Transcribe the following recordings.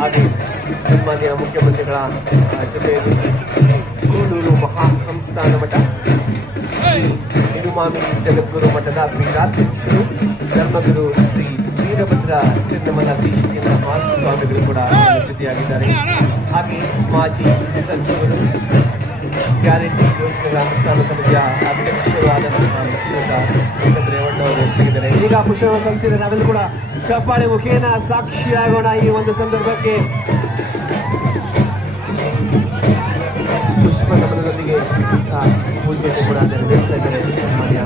ಹಾಗೆ ಸನ್ಮಾನ್ಯ ಮುಖ್ಯಮಂತ್ರಿಗಳ ಜೊತೆಯಲ್ಲಿ ಕೂಡೂರು ಮಹಾ ಸಂಸ್ಥಾನ ಮಠ ಹಿರುಮಾಮಿ ಜಗದ್ಗುರು ಮಠದ ಪೀಠಾಧ್ಯಕ್ಷರು ಧರ್ಮಗುರು ಶ್ರೀ ವೀರಭದ್ರ ಚನ್ನಮನ ದೀಕ್ಷಿತ ಮಹಾಸ್ವಾಮಿಗಳು ಕೂಡ ಜೊತೆಯಾಗಿದ್ದಾರೆ. ಹಾಗೆ ಮಾಜಿ ಸಚಿವರು ಗ್ಯಾರಂಟಿ ಅನುಷ್ಠಾನ ಸಮಿತಿಯ ಅಧ್ಯಕ್ಷರಾದ ರೇವಣ್ಣ ಅವರು ತೆಗೆದರೆ ಈಗ ಪುಷ್ಪ ಸಲ್ಲಿಸಿದ ನಾವೆಲ್ಲರೂ ಕೂಡ ಚಪ್ಪಾಳೆ ಮುಖೇನ ಸಾಕ್ಷಿಯಾಗೋಣ ಈ ಒಂದು ಸಂದರ್ಭಕ್ಕೆ. ಪುಷ್ಪ ನಮನದೊಂದಿಗೆ ಆ, ಪೂಜೆಯನ್ನು ಕೂಡ ನೆರವೇರಿಸ್ತಾ ಇದ್ದಾರೆ. ಸನ್ಮಾನ್ಯ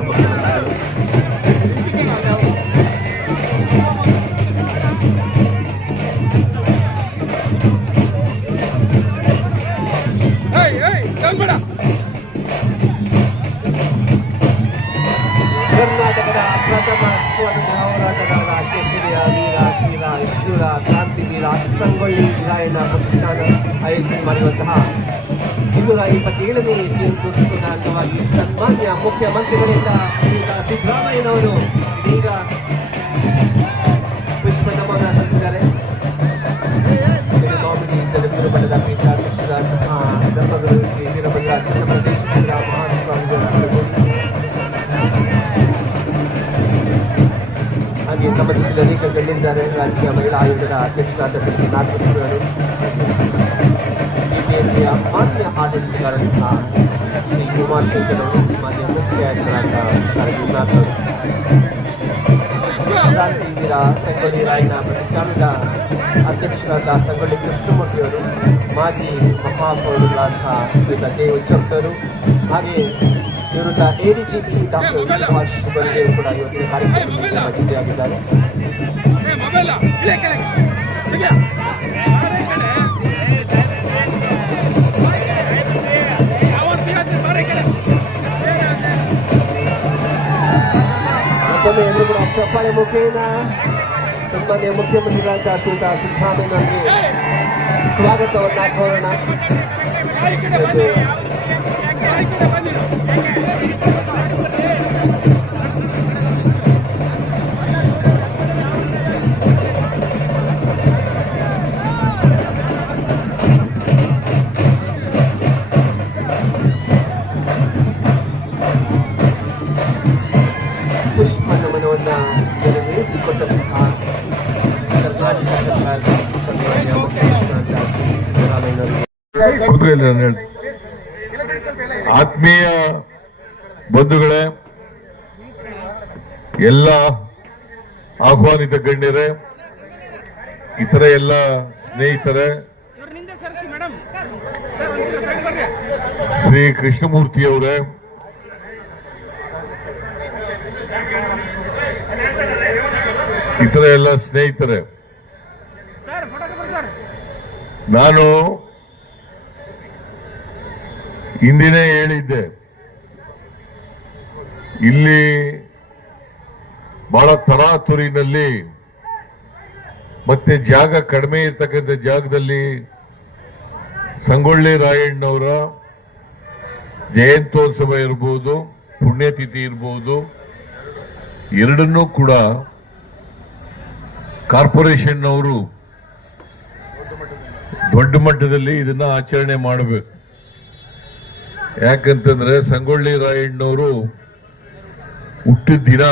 ಸಂಗೊಳ್ಳಿ ರಾಯಣ್ಣ ಪ್ರತಿಷ್ಠಾನ ಆಯೋಜನೆ ಮಾಡಿರುವಂತಹ ಇನ್ನೂರ ಇಪ್ಪತ್ತೇಳನೇ ಜಯಂತ್ಯುತ್ಸವದ ಅಂಗವಾಗಿ ಸನ್ಮಾನ್ಯ ಮುಖ್ಯಮಂತ್ರಿಗಳಿಂದ ಸಿದ್ದರಾಮಯ್ಯನವರು ಈಗ ಪುಷ್ಪ ನಮನ ಸಲ್ಲಿಸಿದ್ದಾರೆ ಕಾಮಿಡಿ ಜಗದ್ಗುರು ಬಣ್ಣದ ಪೀಠಾಧ್ಯಕ್ಷರಾದಂತಹ ಹಾಗೆ ನಮ್ಮ ಜಿಲ್ಲೆಯಲ್ಲಿ ಅನೇಕ ಗಣ್ಯರಿದ್ದಾರೆ. ರಾಜ್ಯ ಮಹಿಳಾ ಆಯೋಗದ ಅಧ್ಯಕ್ಷರಾದ ಶ್ರೀ ನಾಗೇಶ್ವರರು ಬಿಜೆಪಿಯ ಮಾನ್ಯ ಆಡಳಿತಗಾರರಾದ ಶ್ರೀ ಉಮಾಶಂಕರ್ ಅವರು ಮಾನ್ಯ ಮುಖ್ಯ ಆಯುಕ್ತರಾದ ಶಾರದಿ ಗುರುನಾಥ್ ಅವರು. ಕ್ರಾಂತಿ ವೀರ ಸಂಗೊಳ್ಳಿ ರಾಯಣ್ಣ ಪ್ರತಿಷ್ಠಾನದ ಅಧ್ಯಕ್ಷರಾದ ಸಂಗೊಳ್ಳಿ ಕೃಷ್ಣಮೂರ್ತಿಯವರು, ಮಾಜಿ ಅಂತ ಶ್ರೀಯುತ ಜೆ ಉಚ್ಚಪ್ತರು ಹಾಗೆ ನಿವೃತ್ತ ಎಡಿಜಿಪಿ ಡಾಕ್ಟರ್ ಸುಭಾಷ್ ಶುಭದೇವ್ ಕೂಡ ಇವತ್ತಿನ ಕಾರ್ಯಕ್ರಮದಲ್ಲಿ ನಮ್ಮ ಜೊತೆಯಾಗಿದ್ದಾರೆ ಏ ಮೊಬೈಲ್ ಇಳೆ ಕೆಳಗೆ ತೆಗಿಯ ಅವತ್ತು ಹೇಳ್ತೀನಿ ಬಾರೆ ಮತ್ತೊಮ್ಮೆ ಕೂಡ ಚಪ್ಪಾಳೆ ಮುಖೇನ ಸನ್ಮಾನ್ಯ ಮುಖ್ಯಮಂತ್ರಿಗಳಾದ ಶ್ರೀಯುತ ಸಿದ್ದರಾಮಯ್ಯನವರಿಗೆ ಸ್ವಾಗತವನ್ನ ಕೋರೋಣ ಈ ಆತ್ಮೀಯ ಬಂಧುಗಳೇ ಎಲ್ಲ ಆಹ್ವಾನಿತ ಗಣ್ಯರೇ ಇತರ ಎಲ್ಲ ಸ್ನೇಹಿತರೆ ಶ್ರೀ ಕೃಷ್ಣಮೂರ್ತಿಯವರೇ ಇತರ ಎಲ್ಲ ಸ್ನೇಹಿತರೆ ನಾನು ಹಿಂದಿನೇ ಹೇಳಿದ್ದೆ. ಇಲ್ಲಿ ಬಹಳ ತರಾತುರಿನಲ್ಲಿ ಮತ್ತೆ ಜಾಗ ಕಡಿಮೆ ಇರ್ತಕ್ಕಂಥ ಜಾಗದಲ್ಲಿ ಸಂಗೊಳ್ಳಿ ರಾಯಣ್ಣವರ ಜಯಂತ್ಯೋತ್ಸವ ಇರ್ಬೋದು, ಪುಣ್ಯತಿಥಿ ಇರ್ಬೋದು, ಎರಡನ್ನೂ ಕೂಡ ಕಾರ್ಪೊರೇಷನ್ ಅವರು ದೊಡ್ಡ ಮಟ್ಟದಲ್ಲಿ ಇದನ್ನ ಆಚರಣೆ ಮಾಡಬೇಕು. ಯಾಕಂತಂದ್ರೆ ಸಂಗೊಳ್ಳಿ ರಾಯಣ್ಣವರು ಹುಟ್ಟಿದ ದಿನ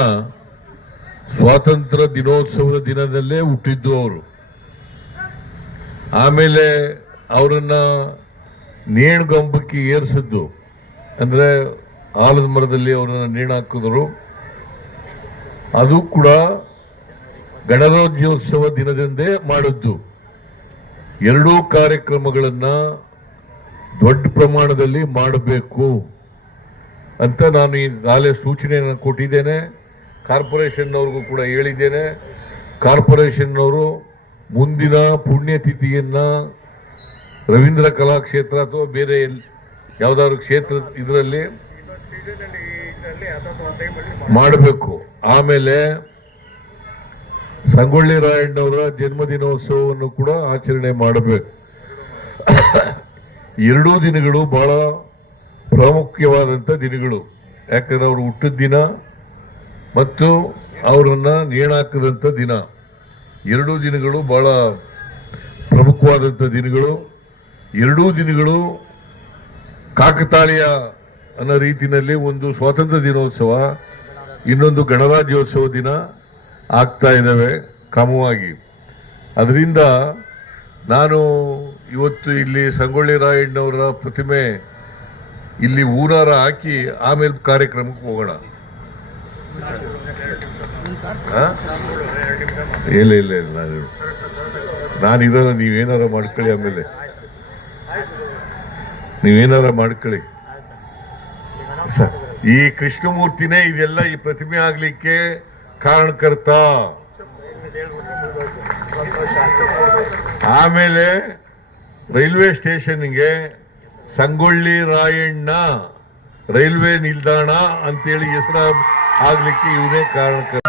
ಸ್ವಾತಂತ್ರ್ಯ ದಿನೋತ್ಸವದ ದಿನದಲ್ಲೇ ಹುಟ್ಟಿದ್ದು ಅವರು. ಆಮೇಲೆ ಅವರನ್ನ ನೇಣುಗಂಬಕ್ಕೆ ಏರಿಸಿದ್ದು, ಅಂದ್ರೆ ಆಲದ ಮರದಲ್ಲಿ ಅವರನ್ನ ನೇಣು ಹಾಕಿದ್ರು ಅದು ಕೂಡ ಗಣರಾಜ್ಯೋತ್ಸವ ದಿನದಂದೇ ಮಾಡಿದ್ದು. ಎರಡೂ ಕಾರ್ಯಕ್ರಮಗಳನ್ನ ದೊಡ್ಡ ಪ್ರಮಾಣದಲ್ಲಿ ಮಾಡಬೇಕು ಅಂತ ನಾನು ಈಗಾಗಲೇ ಸೂಚನೆಯನ್ನು ಕೊಟ್ಟಿದ್ದೇನೆ. ಕಾರ್ಪೊರೇಷನ್ನವ್ರಿಗೂ ಕೂಡ ಹೇಳಿದ್ದೇನೆ. ಕಾರ್ಪೊರೇಷನ್ನವರು ಮುಂದಿನ ಪುಣ್ಯತಿಥಿಯನ್ನು ರವೀಂದ್ರ ಕಲಾಕ್ಷೇತ್ರ ಅಥವಾ ಬೇರೆ ಯಾವುದಾದ್ರು ಕ್ಷೇತ್ರ ಇದರಲ್ಲಿ ಮಾಡಬೇಕು. ಆಮೇಲೆ ಸಂಗೊಳ್ಳಿ ರಾಯಣ್ಣವರ ಜನ್ಮದಿನೋತ್ಸವವನ್ನು ಕೂಡ ಆಚರಣೆ ಮಾಡಬೇಕು. ಎರಡೂ ದಿನಗಳು ಬಹಳ ಪ್ರಾಮುಖ್ಯವಾದಂಥ ದಿನಗಳು. ಯಾಕಂದ್ರೆ ಅವರು ಹುಟ್ಟಿದ ದಿನ ಮತ್ತು ಅವರನ್ನ ನೇಣಾಕದಂಥ ದಿನ. ಎರಡೂ ದಿನಗಳು ಬಹಳ ಪ್ರಮುಖವಾದಂಥ ದಿನಗಳು. ಎರಡೂ ದಿನಗಳು ಕಾಕತಾಳೀಯ ಅನ್ನೋ ರೀತಿಯಲ್ಲಿ ಒಂದು ಸ್ವಾತಂತ್ರ್ಯ ದಿನೋತ್ಸವ, ಇನ್ನೊಂದು ಗಣರಾಜ್ಯೋತ್ಸವ ದಿನ ಆಗ್ತಾ ಇದ್ದಾವೆ ಕ್ರಮವಾಗಿ ಅದರಿಂದ ನಾನು ಇವತ್ತು ಇಲ್ಲಿ ಸಂಗೊಳ್ಳಿ ರಾಯಣ್ಣವರ ಪ್ರತಿಮೆ ಇಲ್ಲಿ ಊರಾರ ಹಾಕಿ ಆಮೇಲೆ ಕಾರ್ಯಕ್ರಮಕ್ಕೆ ಹೋಗೋಣ? ಇಲ್ಲ ಇಲ್ಲ ಇಲ್ಲ, ನಾನು ನಾನಿರಲ್ಲ ನೀವೇನಾರ ಮಾಡ್ಕೊಳ್ಳಿ ಆಮೇಲೆ. ನೀವೇನಾರ ಮಾಡ್ಕೊಳ್ಳಿ. ಈ ಕೃಷ್ಣಮೂರ್ತಿನೇ ಇದೆಲ್ಲ ಈ ಪ್ರತಿಮೆ ಆಗ್ಲಿಕ್ಕೆ ಕಾರಣಕರ್ತ. ಆಮೇಲೆ ರೈಲ್ವೆ ಸ್ಟೇಷನ್ಗೆ ಸಂಗೊಳ್ಳಿ ರಾಯಣ್ಣ ರೈಲ್ವೆ ನಿಲ್ದಾಣ ಅಂತೇಳಿ ಹೆಸರು ಆಗ್ಲಿಕ್ಕೆ ಇವನೇ ಕಾರಣಕರ್ತ